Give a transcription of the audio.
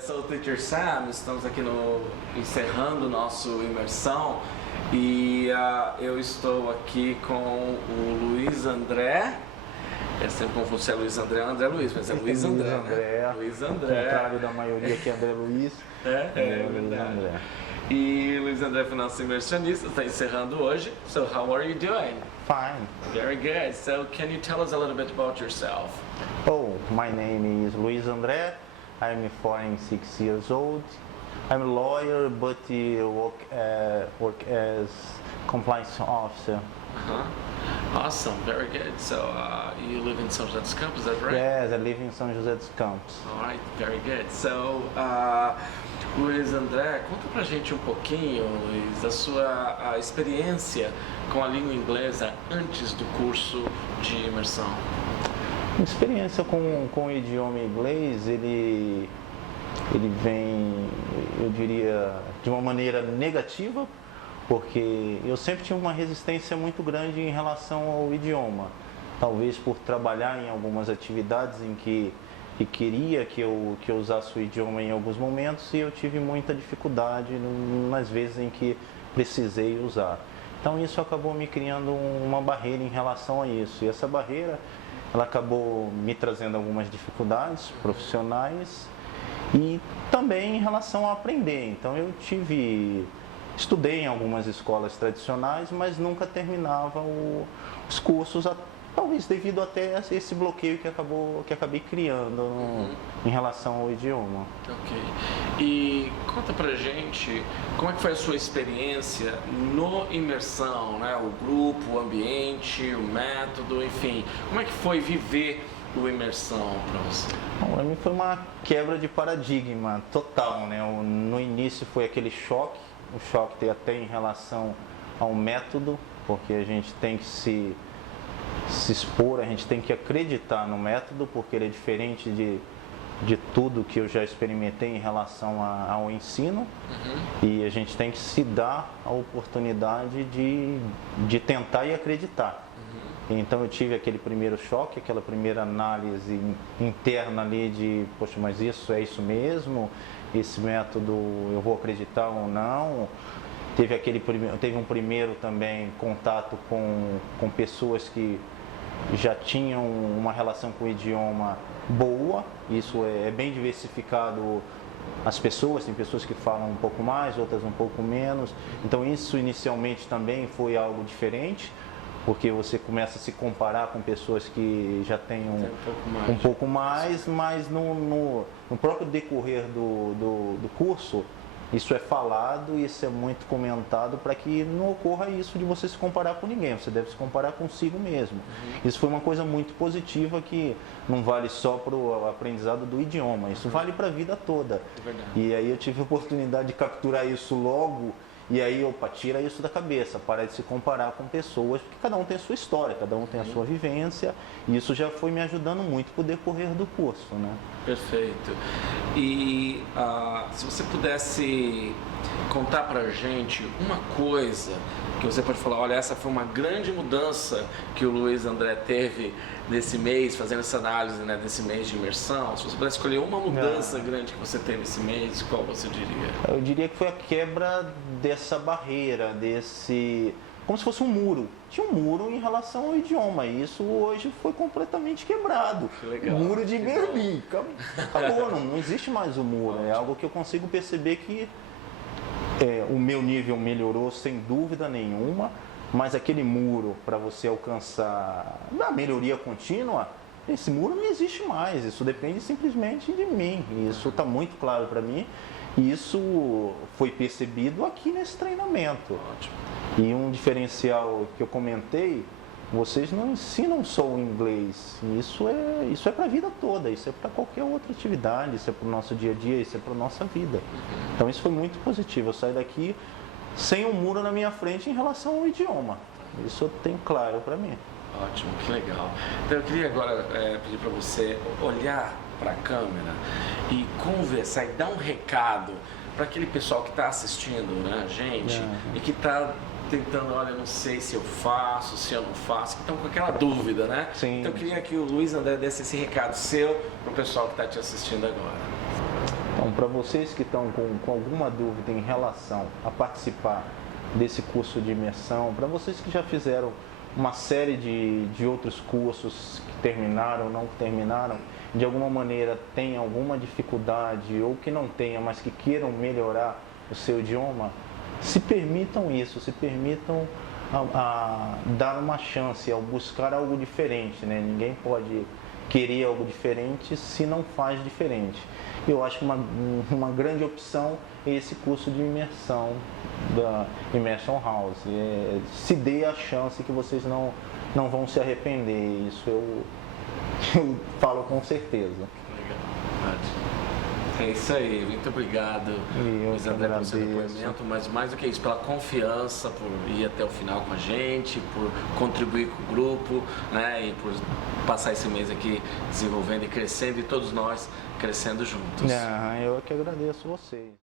Sou o Teacher Sam, estamos aqui encerrando o nosso imersão e eu estou aqui com o Luiz André. É sempre confuso se é Luiz André ou André Luiz, mas é Luiz André. Luiz André. Ao contrário da maioria que é André Luiz. É verdade. André. E Luiz André foi nosso imersionista, está encerrando hoje. So, how are you doing? Fine. Very good. So, can you tell us a little bit about yourself? Oh, my name is Luiz André. I'm 46 years old. I'm a lawyer, but work as compliance officer. Awesome, very good. So you live in São José dos Campos, is that right? Yes, I live in São José dos Campos. All right, very good. So, Luiz André, conta pra gente um pouquinho, Luiz, da sua experiência com a língua inglesa antes do curso de imersão. Minha experiência com o idioma inglês, ele vem, eu diria, de uma maneira negativa, porque eu sempre tinha uma resistência muito grande em relação ao idioma. Talvez por trabalhar em algumas atividades em que queria que eu usasse o idioma em alguns momentos e eu tive muita dificuldade nas vezes em que precisei usar. Então isso acabou me criando uma barreira em relação a isso. E essa barreira, ela acabou me trazendo algumas dificuldades profissionais e também em relação a aprender. Então estudei em algumas escolas tradicionais, mas nunca terminava os cursos, talvez devido até a esse bloqueio que acabei criando em relação ao idioma. Ok. E conta pra gente como é que foi a sua experiência no imersão, né? O grupo, o ambiente, o método, enfim. Como é que foi viver o imersão para você? Bom, para mim foi uma quebra de paradigma total, né? No início foi aquele choque, o choque até em relação ao método, porque a gente tem que se expor, a gente tem que acreditar no método, porque ele é diferente de tudo que eu já experimentei em relação ao ensino, e a gente tem que se dar a oportunidade de tentar e acreditar. Então eu tive aquele primeiro choque, aquela primeira análise interna ali de, poxa, mas isso é isso mesmo? Esse método eu vou acreditar ou não? Teve um primeiro também contato com pessoas que já tinham uma relação com o idioma boa, isso é bem diversificado as pessoas, tem pessoas que falam um pouco mais, outras um pouco menos, então isso inicialmente também foi algo diferente, porque você começa a se comparar com pessoas que já têm um pouco mais, mas no próprio decorrer do curso, isso é falado, isso é muito comentado para que não ocorra isso de você se comparar com ninguém, você deve se comparar consigo mesmo. Isso foi uma coisa muito positiva que não vale só para o aprendizado do idioma, isso vale para a vida toda. E aí eu tive a oportunidade de capturar isso logo. E aí, tira isso da cabeça, para de se comparar com pessoas, porque cada um tem a sua história, cada um tem a sua vivência, e isso já foi me ajudando muito pro decorrer do curso, né? Perfeito. E se você pudesse contar pra gente uma coisa que você pode falar, olha, essa foi uma grande mudança que o Luiz André teve nesse mês, fazendo essa análise, né, desse mês de imersão. Se você pudesse escolher uma mudança grande que você teve esse mês, qual você diria? Eu diria que foi a quebra dessa barreira, como se fosse um muro. Tinha um muro em relação ao idioma, e isso hoje foi completamente quebrado. Que legal. O muro de Berlim, acabou, não existe mais o muro. É algo que eu consigo perceber que o meu nível melhorou sem dúvida nenhuma, mas aquele muro para você alcançar a melhoria contínua, esse muro não existe mais, isso depende simplesmente de mim, e isso está muito claro para mim, e isso foi percebido aqui nesse treinamento. Ótimo. E um diferencial que eu comentei, vocês não ensinam só o inglês, isso é para a vida toda, isso é para qualquer outra atividade, isso é para o nosso dia a dia, isso é para a nossa vida. Então isso foi muito positivo, eu saí daqui sem um muro na minha frente em relação ao idioma, isso eu tenho claro para mim. Ótimo, que legal. Então eu queria agora pedir para você olhar para a câmera e conversar e dar um recado para aquele pessoal que está assistindo, né, a gente, e que está tentando, olha, não sei se eu faço, se eu não faço, que estão com aquela dúvida, né? Sim. Então eu queria que o Luiz André desse esse recado seu para o pessoal que está te assistindo agora. Então, para vocês que estão com alguma dúvida em relação a participar desse curso de imersão, para vocês que já fizeram uma série de outros cursos que terminaram, não terminaram, de alguma maneira tem alguma dificuldade ou que não tenha, mas que queiram melhorar o seu idioma, se permitam isso, se permitam a dar uma chance ao buscar algo diferente, né? Ninguém pode querer algo diferente se não faz diferente. Eu acho que uma grande opção é esse curso de imersão da Immersion House. Se dê a chance que vocês não vão se arrepender. Isso eu falo com certeza. Legal. É isso aí, muito obrigado, Luiz André, pelo seu depoimento, mas mais do que isso, pela confiança, por ir até o final com a gente, por contribuir com o grupo, né, e por passar esse mês aqui desenvolvendo e crescendo, e todos nós crescendo juntos. Eu que agradeço vocês.